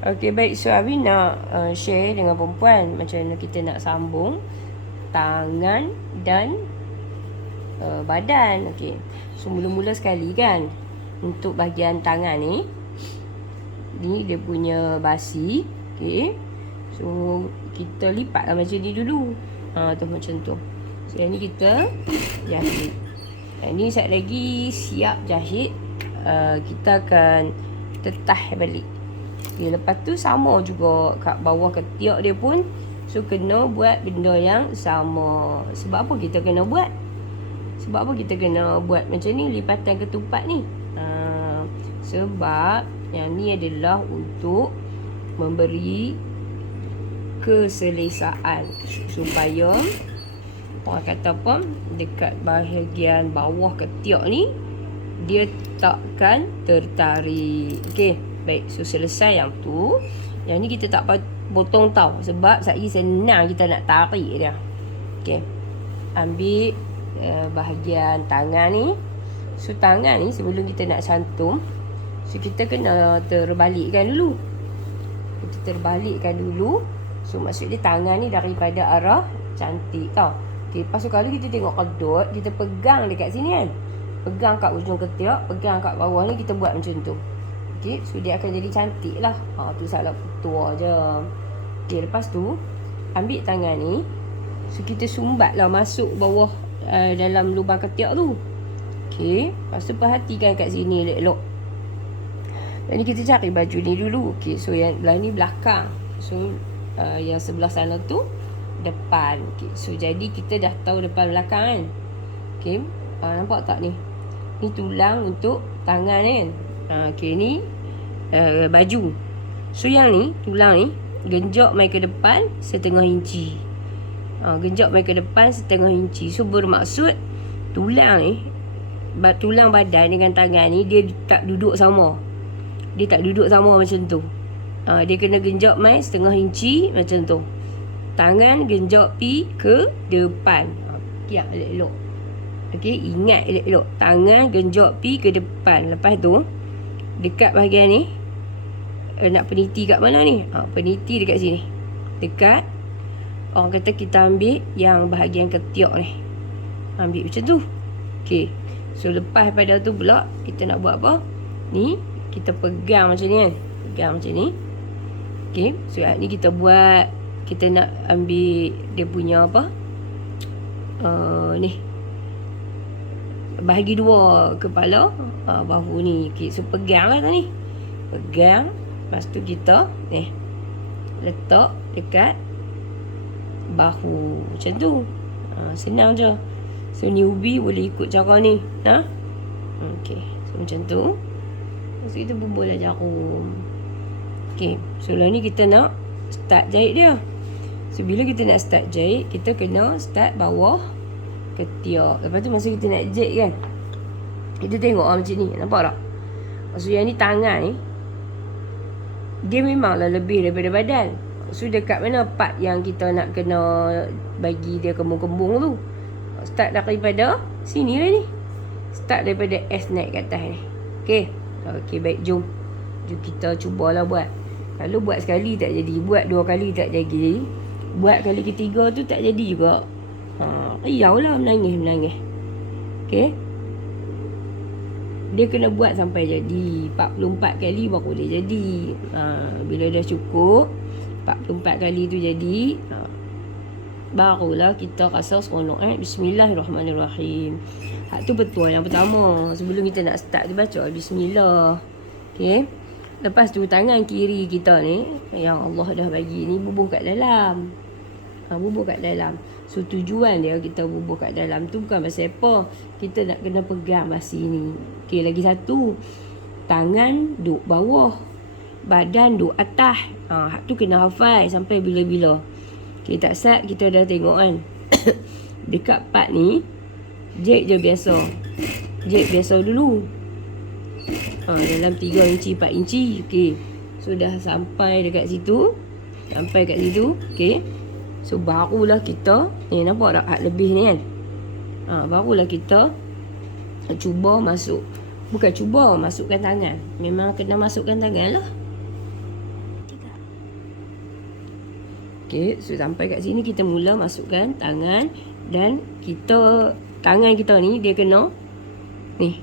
Okey baik so Abi nak uh, share dengan perempuan macam mana kita nak sambung tangan dan uh, badan. Okey. So mula-mula sekali kan untuk bahagian tangan ni ni dia punya basi. Okey. So kita lipatlah macam ni dulu. Ha tu macam tu. So yang ni kita jahit. Yang ni sat lagi siap jahit. Uh, kita akan tetah balik. Okay, lepas tu sama juga kat bawah ketiak dia pun. So kena buat benda yang sama. Sebab apa kita kena buat? Sebab apa kita kena buat macam ni lipatan ketupat ni? Ha, sebab yang ni adalah untuk memberi keselesaan supaya orang kata apa dekat bahagian bawah ketiak ni dia takkan tertarik. Okey. Baik, so selesai yang tu. Yang ni kita tak potong tau. Sebab saya senang kita nak tarik dia. Okay. Ambil uh, bahagian tangan ni. So tangan ni sebelum kita nak cantum. So kita kena terbalikkan dulu. Kita terbalikkan dulu. So maksud dia tangan ni daripada arah cantik tau. Okay, lepas tu kalau kita tengok kedut, kita pegang dekat sini kan. Pegang kat ujung ketiak, pegang kat bawah ni kita buat macam tu. Okey, so dia akan jadi cantik lah. Ha, tu salah tua je. Okey, lepas tu, ambil tangan ni. So, kita sumbat lah masuk bawah uh, dalam lubang ketiak tu. Okey, lepas tu perhatikan kat sini elok-elok. Dan kita cari baju ni dulu. Okey, so yang belah ni belakang. So, uh, yang sebelah sana tu depan. Okey, so jadi kita dah tahu depan belakang kan. Okey, uh, nampak tak ni? Ni tulang untuk tangan kan. Ha, okay, ni uh, baju. So yang ni, tulang ni, genjok mai ke depan setengah inci. Ha, genjok mai ke depan setengah inci. So bermaksud, tulang ni, tulang badan dengan tangan ni, dia tak duduk sama. Dia tak duduk sama macam tu. Ha, dia kena genjok mai setengah inci macam tu. Tangan genjok pi ke depan. Ha, kiak elok-elok. Okey, ingat elok-elok. Tangan genjok pi ke depan. Lepas tu, dekat bahagian ni uh, nak peniti kat mana ni? Ha, peniti dekat sini. Dekat orang kata kita ambil yang bahagian ketiak ni. Ambil macam tu. Ok so lepas pada tu pula kita nak buat apa? Ni kita pegang macam ni kan? Pegang macam ni. Ok so ni kita buat kita nak ambil dia punya apa? Uh, ni bahagi dua kepala. Ha, bahu ni okay, so pegang lah ni pegang lepas tu kita ni letak dekat bahu. Macam tu. Ha, senang je. So newbie boleh ikut cara ni. Ha? ok so macam tu. So kita bumbul lah jarum. Ok so lah ni kita nak start jahit dia. So bila kita nak start jahit kita kena start bawah ketiak Lepas tu masa kita nak jet kan Kita tengok lah macam ni Nampak tak? Maksud yang ni tangan ni Dia memanglah lebih daripada badan. So dekat mana part yang kita nak kena Bagi dia kembung-kembung tu? Start daripada Sini lah ni. Start daripada S naik kat atas ni. Okay Okay baik. Jom. Jom kita cubalah buat. Kalau buat sekali tak jadi Buat dua kali tak jadi Buat kali ketiga tu tak jadi juga Ha, lah menangis menangis. Okey. Dia kena buat sampai jadi 44 kali baru dia jadi. Ha, bila dah cukup 44 kali tu jadi, ha, barulah kita rasa seronok eh. Bismillahirrahmanirrahim. Hak tu betul yang pertama. Sebelum kita nak start tu baca bismillah. Okey. Lepas tu tangan kiri kita ni yang Allah dah bagi ni bubuh kat dalam ha, bubuh kat dalam. So tujuan dia kita bubuh kat dalam tu bukan pasal apa. Kita nak kena pegang basi ni. Okey lagi satu. Tangan duk bawah. Badan duk atas. Ha, tu kena hafal sampai bila-bila. Okey tak sat kita dah tengok kan. Dekat part ni. Jek je biasa. Jek biasa dulu. Ha, dalam 3 inci 4 inci. Okey. So dah sampai dekat situ. Sampai kat situ. Okey. So barulah kita Ni nampak tak had lebih ni kan ha, Barulah kita Cuba masuk Bukan cuba masukkan tangan Memang kena masukkan tangan lah Okey, so sampai kat sini kita mula masukkan tangan dan kita tangan kita ni dia kena ni.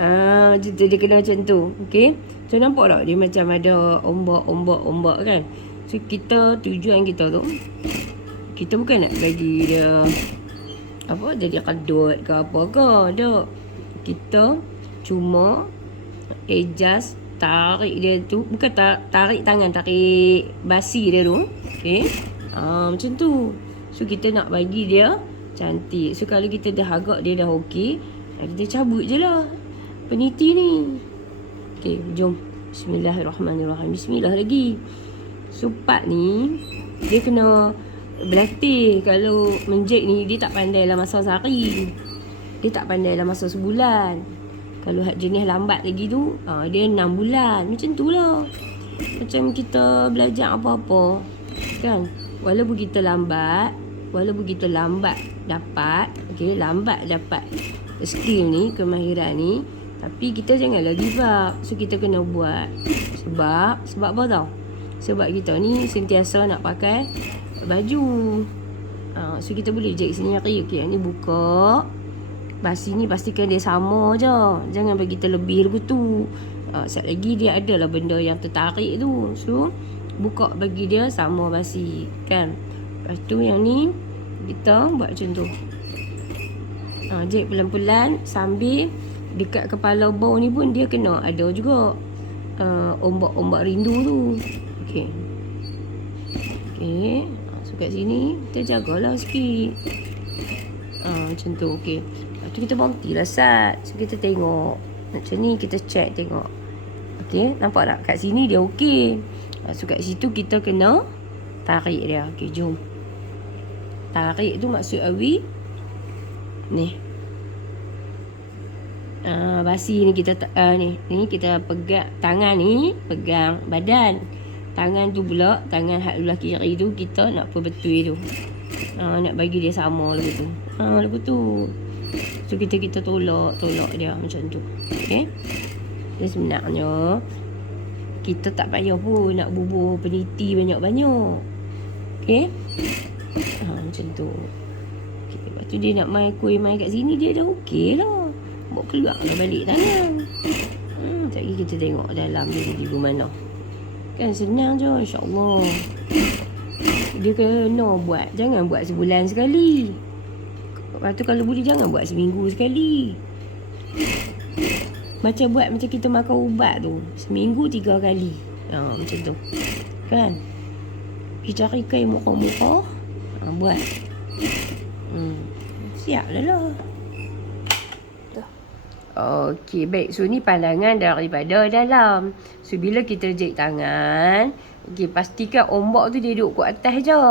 Ah, dia, dia kena macam tu. Okey. So nampak tak dia macam ada ombak-ombak-ombak kan. So kita tujuan kita tu kita bukan nak bagi dia apa jadi kadut ke apa ke. Tak. Kita cuma adjust tarik dia tu bukan tarik tangan tarik basi dia tu okey? Ha, macam tu. So kita nak bagi dia cantik. So kalau kita dah agak dia dah okey kita cabut je lah peniti ni. Okey jom. Bismillahirrahmanirrahim. Bismillah lagi so part ni dia kena berlatih kalau menjek ni dia tak pandai lah masa sehari. Dia tak pandai lah masa sebulan. Kalau jenis lambat lagi tu uh, Dia 6 bulan. Macam tu lah. Macam kita belajar apa-apa Kan? Walaupun kita lambat Walaupun kita lambat dapat okay, Lambat dapat skill ni Kemahiran ni Tapi kita janganlah give up. So kita kena buat Sebab Sebab apa tau Sebab kita ni sentiasa nak pakai Baju. Uh, So kita boleh jek sini Okay ni buka. Basi ni pastikan dia sama je. Jangan bagi terlebih lagu tu uh, Sekejap lagi dia ada lah benda yang tertarik tu. So Buka bagi dia sama basi Kan? Lepas tu yang ni Kita buat macam tu. Uh, Jek pelan-pelan Sambil Dekat kepala bau ni pun dia kena ada juga uh, Ombak-ombak rindu tu Okay Okay So kat sini Kita jagalah sikit. Uh, Macam tu okay tu kita berhenti lah Sat. So kita tengok. Macam ni kita check tengok. Okay nampak tak? Kat sini dia okay So kat situ kita kena Tarik dia. Okay jom. Tarik tu maksud awi. Ni. Uh, Basi ni kita uh, ni, ni kita pegang Tangan ni Pegang badan Tangan tu pula Tangan hak belah kiri tu Kita nak perbetul tu. Uh, Nak bagi dia sama lagu tu. Uh, Lagu tu So kita kita tolak Tolak dia macam tu. Okay Dan sebenarnya Kita tak payah pun Nak bubuh peniti banyak-banyak. Okay ha, Macam tu. Okay. Lepas tu dia nak main kuih main kat sini Dia dah okay lah. Bawa keluar lah balik tangan. Hmm, lagi kita tengok dalam dia di mana Kan senang je InsyaAllah Dia kena buat Jangan buat sebulan sekali Lepas tu kalau boleh jangan buat seminggu sekali. Macam buat macam kita makan ubat tu. Seminggu tiga kali. Ha, macam tu. Kan? Kita cari kain muka-muka. Ha, buat. Hmm. Siap lah lah. Okey, baik. So, ni pandangan daripada dalam. So, bila kita jahit tangan, okey, pastikan ombak tu dia duduk kat atas je.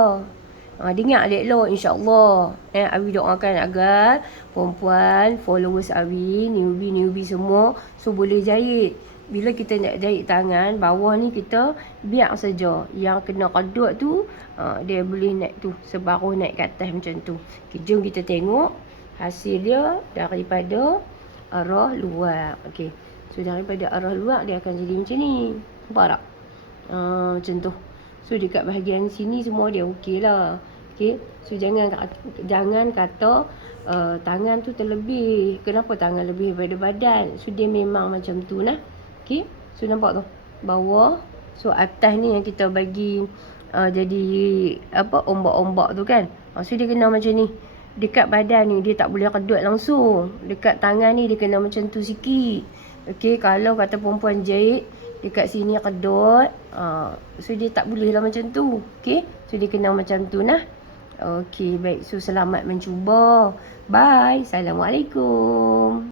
Ha, dengar elok-elok insyaAllah. Eh, Awi doakan agar perempuan, followers Awi, newbie-newbie semua, so boleh jahit. Bila kita nak jahit tangan, bawah ni kita biar saja. Yang kena kadut tu, ha, dia boleh naik tu. Sebaruh naik ke atas macam tu. Okay, jom kita tengok hasil dia daripada arah luar. Okay. So, daripada arah luar, dia akan jadi macam ni. Nampak tak? Ha, macam tu. So dekat bahagian sini semua dia okey lah. Okey. So jangan jangan kata uh, tangan tu terlebih. Kenapa tangan lebih daripada badan? So dia memang macam tu lah. Okey. So nampak tu. Bawah. So atas ni yang kita bagi uh, jadi apa ombak-ombak tu kan. Uh, so dia kena macam ni. Dekat badan ni dia tak boleh kedut langsung. Dekat tangan ni dia kena macam tu sikit. Okey, kalau kata perempuan jahit dekat sini kedut. Uh, so dia tak boleh lah macam tu. Okay. So dia kena macam tu nah. Okay baik. So selamat mencuba. Bye. Assalamualaikum.